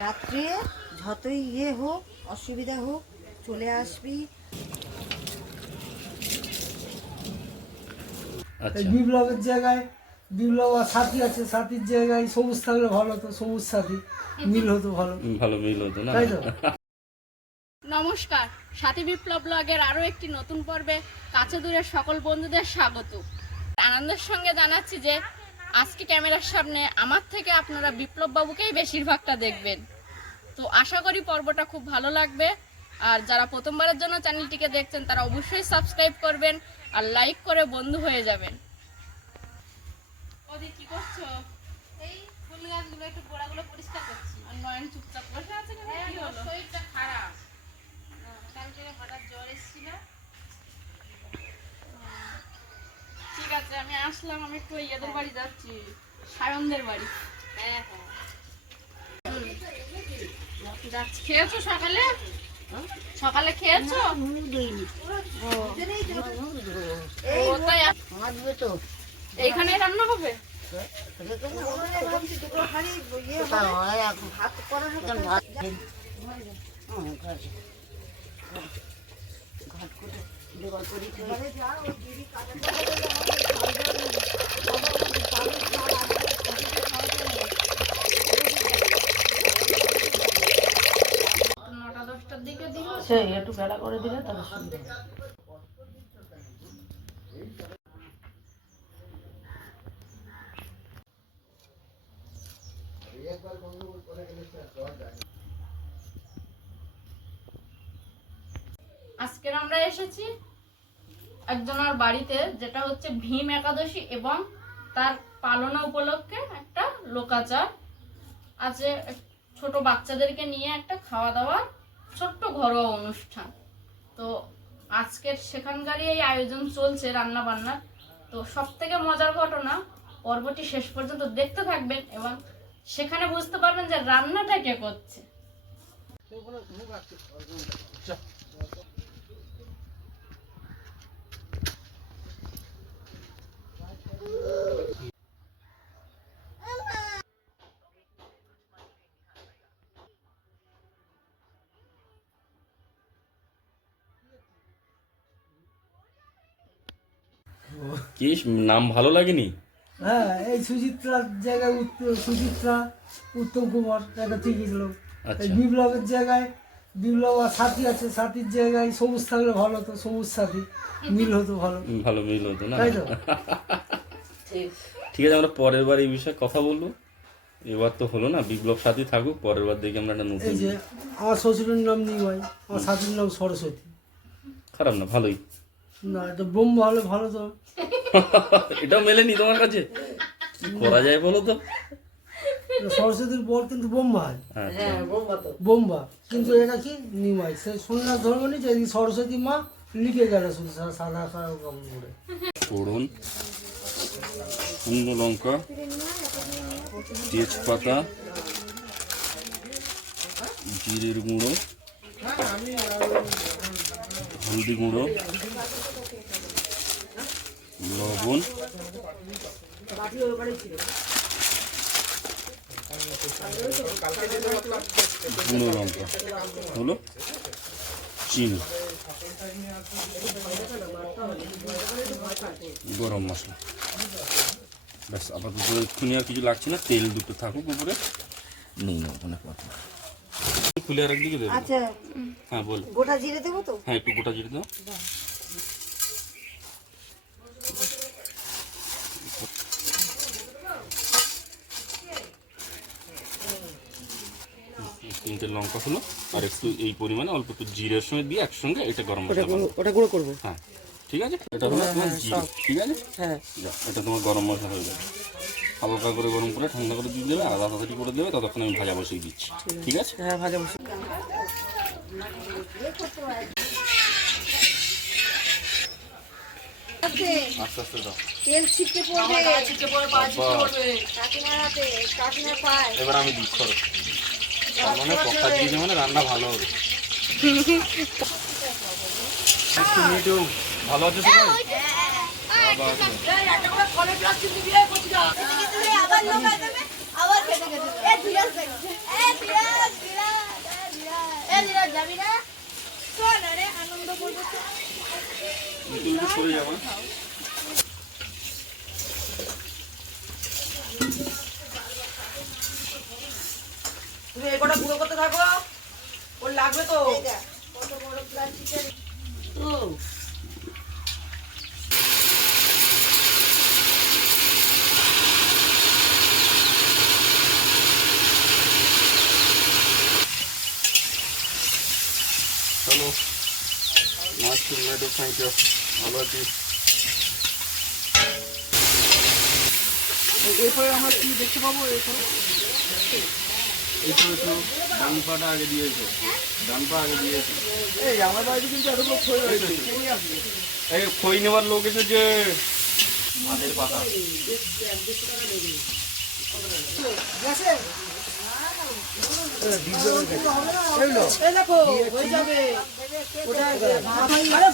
রাত্রে যতই ইয়ে হোক অসুবিধা হোক চলে আসবি। আচ্ছা। এই বিপ্লবের জায়গায় বিপ্লব আর সাথী আছে সাথীর জায়গায় সবুজ থাকলে ভালো হতো সবুজ সাথী মিল হতো ভালো। ভালো মিল হতো না? তাই তো? নমস্কার সাথী বিপ্লব ব্লগের আরও একটি নতুন পর্বে কাছে দূরের সকল বন্ধুদের স্বাগত। আনন্দের সঙ্গে জানাচ্ছি যে আজকে ক্যামেরার সামনে আমার থেকে আপনারা বিপ্লব বাবুকেই বেশিরভাগটা দেখবেন। তো আশা করি পর্বটা খুব ভালো লাগবে। আর যারা প্রথমবারের জন্য চ্যানেলটিকে দেখছেন তারা অবশ্যই সাবস্ক্রাইব করবেন আর লাইক করে বন্ধু হয়ে যাবেন। কি করছ? এই ফুল গাছগুলো একটু গোড়াগুলো পরিষ্কার করছি। আর নয়ন চুপচাপ বসে আছে কেন? কি হলো? শরীরটা খারাপ কালকে হঠাৎ জ্বর এসেছিল ঠিক আছে, আমি আসলাম, আমি একটু ইয়াদের বাড়ি যাচ্ছি। সায়নদের বাড়ি। হ্যাঁ খেয়েছো সকালে? সকালে খেয়েছো? এইখানে রান্না হবে? দুটো হাঁড়ি একটু বেলা করে দিলে আজকের আমরা এসেছি একজনের বাড়িতে যেটা হচ্ছে ভীম একাদশী এবং তার পালনা উপলক্ষে একটা লোকাচার আছে। ছোট বাচ্চাদেরকে নিয়ে একটা খাওয়া দাওয়ার ছোট্ট ঘরোয়া অনুষ্ঠান। তো আজকের সেখানকারই এই আয়োজন চলছে রান্না বান্নার তো সব থেকে মজার ঘটনা পর্বটি শেষ পর্যন্ত দেখতে থাকবেন এবং সেখানে বুঝতে পারবেন যে রান্নাটা কে করছে। কি নাম ভালো লাগেনি? হ্যাঁ এই সুচিত্রার জায়গায় সুচিত্রা উত্তম কুমার এটা ঠিকই ছিল। আচ্ছা। এই বিপ্লবের জায়গায় বিপ্লব আর সাথী আছে সাথীর জায়গায় সবুজ থাকলে ভালো হতো সবুজ সাথী মিল হতো ভালো। ভালো মিল হতো না? তাই তো? ঠিক আছে আমরা পরের বার এই বিষয়ে কথা বলব। এবার তো হলো না বিপ্লব সাথী থাকুক পরের বার দেখি আমরা একটা নতুন এই যে আমার শ্বশুরের নাম নিমাই আমার সাথীর নাম সরস্বতী। খারাপ না ভালোই। না এটা ব্রহ্ম হলে ভালো তো। এটাও মেলেনি তোমার কাছে? কি করা যায় বলো তো? সরস্বতীর পর কিন্তু ব্রহ্মা হয়। আচ্ছা। বোম্বা কিন্তু এটা কি? নিমাই। সে সন্ন্যাস ধর্ম নিচ্ছে এদিকে সরস্বতী মা লিখে গেল শুধু সাদা সাদা কাপড় করে শুকনো লঙ্কা তেজপাতা জিরের গুঁড়ো হলদি গুঁড়ো লবণ। গুঁড়ো লঙ্কা। হলো চিনি। গরম মশলা। ব্যাস আপাতত এক্ষুনি আর কিছু লাগছে না তেল দুটো থাকুক উপরে। নুন ওখানে কথা খুলে আর একদিকে দেবে। আচ্ছা হ্যাঁ বল। গোটা জিরে দেবো তো? হ্যাঁ একটু গোটা জিরে দাও তিনটে লঙ্কা হলো আর একটু এই পরিমাণে অল্প একটু জিরের সঙ্গে দিয়ে একসঙ্গে এটা গরম মশলা ওটা গুঁড়ো করব? হ্যাঁ। ঠিক আছে? এটা হলো তোমার জিরে ঠিক আছে? হ্যাঁ। যাও, এটা তোমার গরম মশলা হয়ে যাবে হালকা করে গরম করে ঠান্ডা করে দিয়ে দেবে আলাদা আলাদা করে দেবে ততক্ষণ আমি ভাজা বসিয়ে দিচ্ছি। ঠিক আছে। হ্যাঁ ভাজা বসে আস্তে আস্তে আস্তে দাও। তেল ছিটকে পড়বে। কাকিনার হাতে কাকিনার পায়। এবার আমি দিই তার মানে পক্কা দিয়েছে মানে রান্না ভালো হবে। মিনিটেও ভালো আছে সবাই বাবা আছে। আবার লোক আসবে আবার তুমি একটু সরে যাব তুমি এই কটা গুঁড়ো করতে থাকো ওর লাগবে তো হ্যালো টু মেড থ্যাংক ইউ ভালো আছি এরপরে আমরা কি দেখতে পাবো এরপরে? একটু একটু ডান পাটা আগে দিয়েছ। ডান পা আগে দিয়েছ। এই আমার বাড়িতে কিন্তু এতগুলো খই রয়েছে এই খই নেওয়ার লোক এসেছে। আদের পাতা গেছে এই দেখো হয়ে যাবে ওটা আরে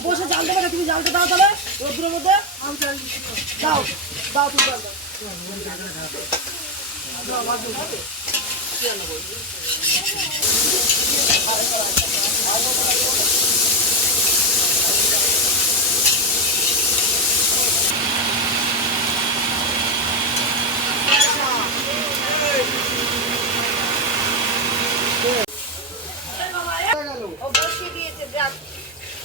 বসে জাল দেবে তুমি জালটা দাও তাহলে রোদ্রের মধ্যে দাও ও বসিয়ে দিয়েছে যাক ও থাক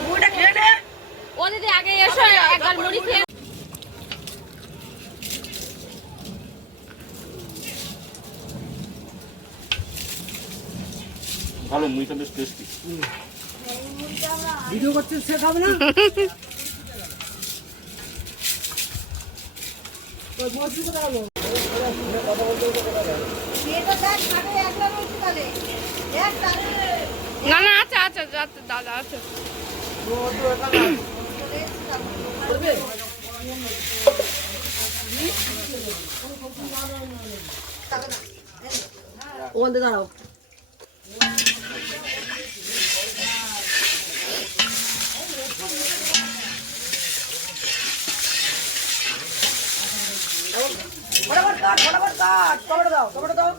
মুড়িটা খেয়ে নে। ও দিদি আগে এসো একবার মুড়ি খেয়ে ভালো মুড়িটা বেশ টেস্টি ভিডিও করছিস সে খাবে না ওই বসবি কোথায় গেলো? এটা দেখ খাটে একলা রয়েছে তাহলে দেখ তাহলে না না আচ্ছা আচ্ছা আচ্ছা দাদা আচ্ছা? ওখান দাঁড়াও কাট ফটাফট কাট টমেটো দাও টমেটো দাও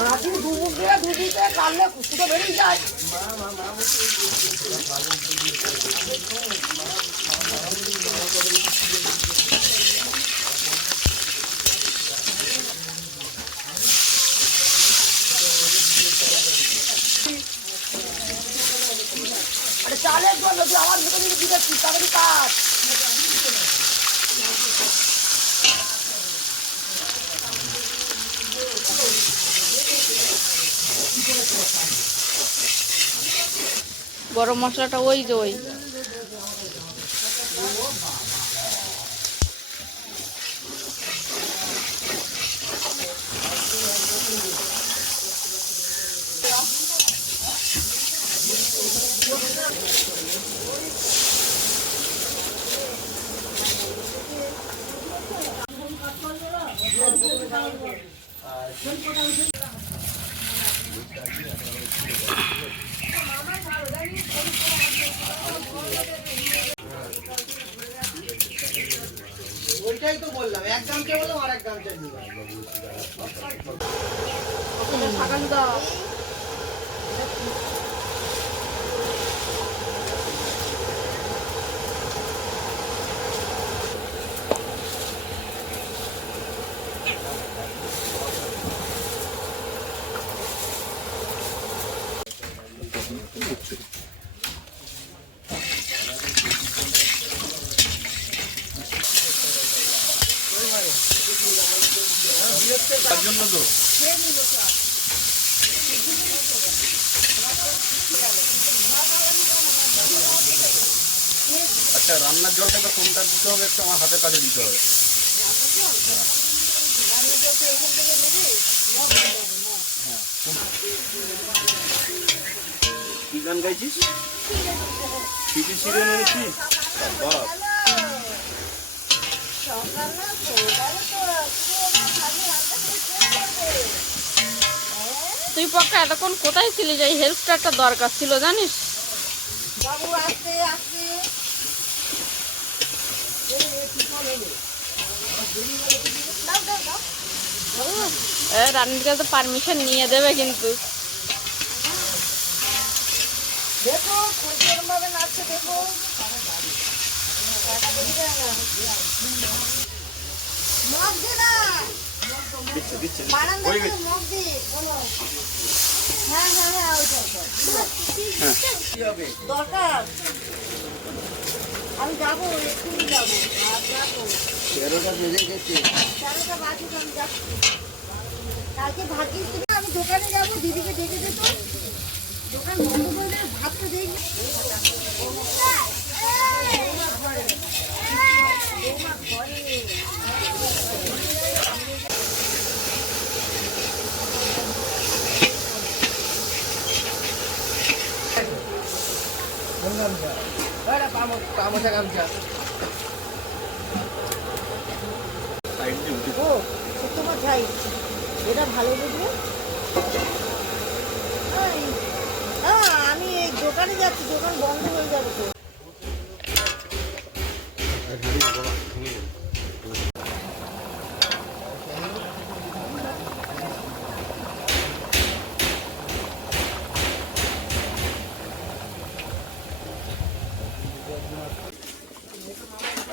রাতি দু মুখ দিয়ে দু দিতে বেরিয়ে যায় চালের জন্য তুই আমার ভিতরে দিকে দিতে তাড়াতাড়ি কাট গরম মশলাটা ওই যে ওই। ওইটাই এক গ্রাম তার জন্য তো আচ্ছা রান্নার জলটা তো কোনটা দিতে হবে একটু আমার হাতের কাছে দিতে হবে। হ্যাঁ। কি গান গাইছিস? সিটি মানে কি বাবা। তুই পক্কা এতক্ষণ কোথায় ছিলি যে হেল্পটা একটা দরকার ছিল জানিস? বাবু আসতে আসতে। রানীর কাছে পারমিশন নিয়ে দেবে কিন্তু। দেখো কোন ভাবে নাচছে দেখো। দরকার আমি যাব এক্ষুনি যাব আর যাব তেরোটা বাজে আমি যাচ্ছি কালকে ভাগ্যিস ছিল আমি দোকানে যাব দিদিকে ডেকে দিত দোকান বন্ধ করে ভাত তো দেই সাইড দিয়ে উঠে ও তোমার যাই এটা ভালো বুঝবে আমি এই দোকানে যাচ্ছি, দোকান বন্ধ হয়ে যাবে তো।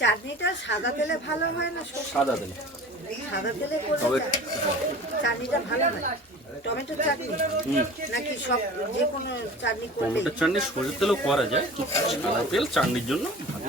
চাটনিটা সাদা তেলে ভালো হয় না সাদা তেল। সাদা তেলে করলে চাটনিটা ভালো হয়? টমেটো চাটনি? নাকি সব যে কোনো চাটনি করলে চাটনি সরষের তেলও করা যায় সাদা তেল চাটনির জন্য ওখানে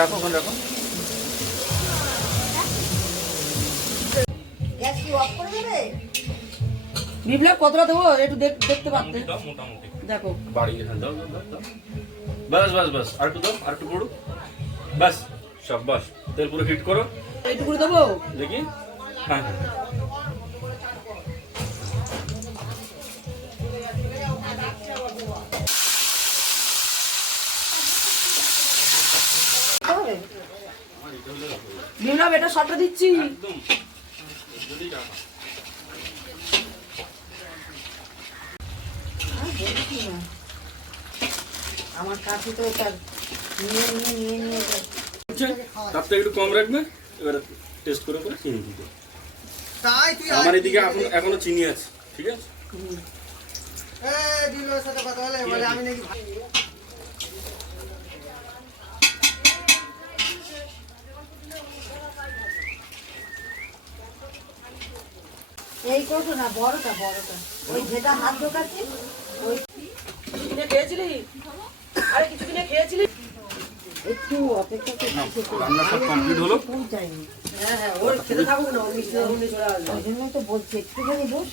রাখো ওখানে রাখো। গ্যাস কি অফ করে দেবে? বিপ্লব কতটা দেবো? একটু দেখ- দেখতে পারতে। মোটামুটি দেখো। বাড়ি দাও দাও দাও, দাও। বাস বাস বাস। আর একটু দাও আর একটু পড়ো। বাস সব বাস তেল পুরো হিট করো। এইটুকু দেবো? দেখি। হ্যাঁ হ্যাঁ। বিপ্লব এটা সবটা দিচ্ছি। একদম যদি রাখা আর বলছি না আমার কাছে তো এটা নিয়ে নিয়ে নিয়ে নিয়ে যায়। আচ্ছা তার থেকে একটু কম রাখবে এবারে টেস্ট করে করে চিনি আমার এদিকে এখন এখনও চিনি আছে ঠিক আছে? এই করতো না বড়টা বড়টা। ওই যেটা হাত ঢোকাচ্ছি ওই খেয়েছিলি? আরে কিছু খেয়েছিলি? একটু অপেক্ষা করতে রান্না সব কমপ্লিট হলো? পৌঁছায়নি হ্যাঁ হ্যাঁ ওর খেতে থাকুক না ওর মিষ্টি উনি চলে আসবে। ওই জন্যই তো বলছি একটুখানি বস।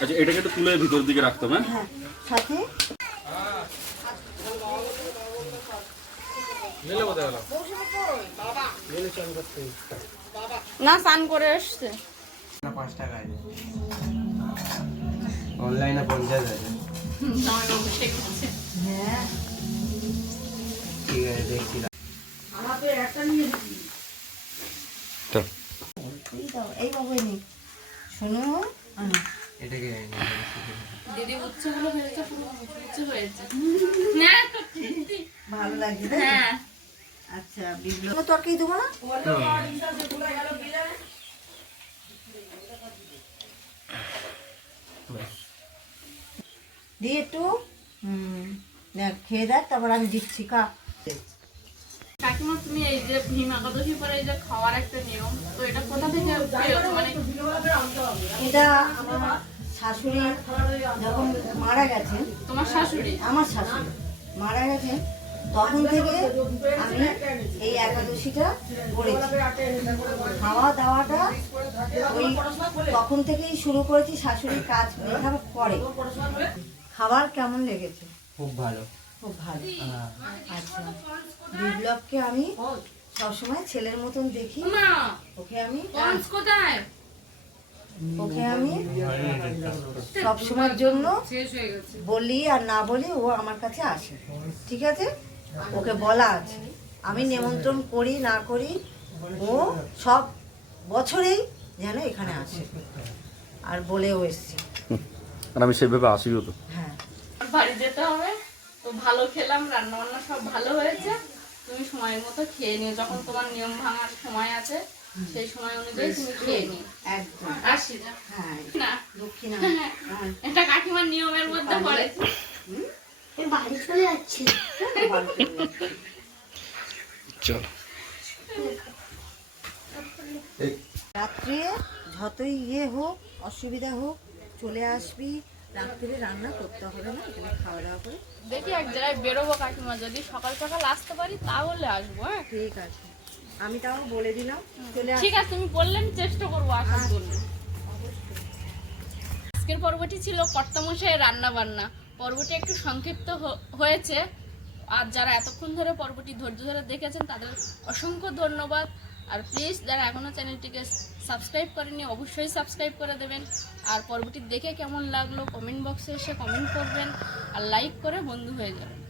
আচ্ছা এটাকে একটু তুলে ভিতর দিকে রাখতে হবে হ্যাঁ? হ্যাঁ সাথে? না স্নান করে এসছে। পাঁচ টাকা অনলাইনে পঞ্চাশ আছে। হ্যাঁ। ঠিক আছে দেখছি শোনো এটাকে দিদি উচ্ছে ভেজেছে পুরো উচ্ছে হয়েছে। না ভালো লাগছে হ্যাঁ। আচ্ছা বিপ্লব। তরকারি দেবো না? দিয়ে একটু হুম। খেয়ে দেখ তারপর আমি দিচ্ছি কা কাকিমা তুমি এই যে ভীম একাদশী পরে এই যে খাওয়ার একটা নিয়ম তো এটা কোথা থেকে মানে এটা আমার শাশুড়ি যখন মারা গেছেন তোমার শাশুড়ি? আমার শাশুড়ি মারা গেছেন তখন থেকে আমি এই একাদশীটা করেছি। খাওয়া দাওয়াটা ওই তখন থেকেই শুরু করেছি শাশুড়ির কাজ লেখার পরে। খাবার কেমন লেগেছে? খুব ভালো। খুব ভালো। আচ্ছা। বিপ্লবকে আমি সবসময় ছেলের মতন দেখি। ওকে আমি কোথায়? ওকে আমি সবসময়ের জন্য শেষ হয়ে গেছে। বলি আর না বলি ও আমার কাছে আসে। ঠিক আছে? ওকে বলা আছে। আমি নিমন্ত্রণ করি না করি ও সব বছরেই যেন এখানে আসে। আর বলেও এসছে। আর আমি সেভাবে আসিও তো। হ্যাঁ। বাড়ি যেতে হবে। তো ভালো খেলাম রান্না বান্না সব ভালো হয়েছে। তুমি সময় মতো খেয়ে নিও। যখন তোমার নিয়ম ভাঙার সময় আছে সেই সময় অনুযায়ী তুমি খেয়ে নিও। একদম। আসি হ্যাঁ না। দক্ষিণা হ্যাঁ এটা কাকিমার নিয়মের মধ্যে পড়ে। বাড়ি চলে যাচ্ছে। চলো। রাত্রে যতই ইয়ে হোক অসুবিধা হোক চলে আসবি। রাত্রে রান্না করতে হবে না এখানে খাওয়া দাওয়া করে। দেখি এক জায়গায় বেরোবো কাকিমা যদি সকাল সকাল আসতে পারি তাহলে আসব হ্যাঁ? ঠিক আছে। আমি তাও বলে দিলাম চলে ঠিক আছে তুমি বললেন চেষ্টা করব আসার জন্য। আজকের পর্বটি ছিল কর্তামশাই রান্না বান্না পর্বটি একটু সংক্ষিপ্ত হয়েছে। আর যারা এতক্ষণ ধরে পর্বটি ধৈর্য ধরে দেখেছেন তাদের অসংখ্য ধন্যবাদ। আর প্লিজ যারা এখনও চ্যানেলটিকে সাবস্ক্রাইব করেনি অবশ্যই সাবস্ক্রাইব করে দেবেন। আর পর্বটি দেখে কেমন লাগল কমেন্ট বক্সে এসে কমেন্ট করবেন। আর লাইক করে বন্ধু হয়ে যাবেন।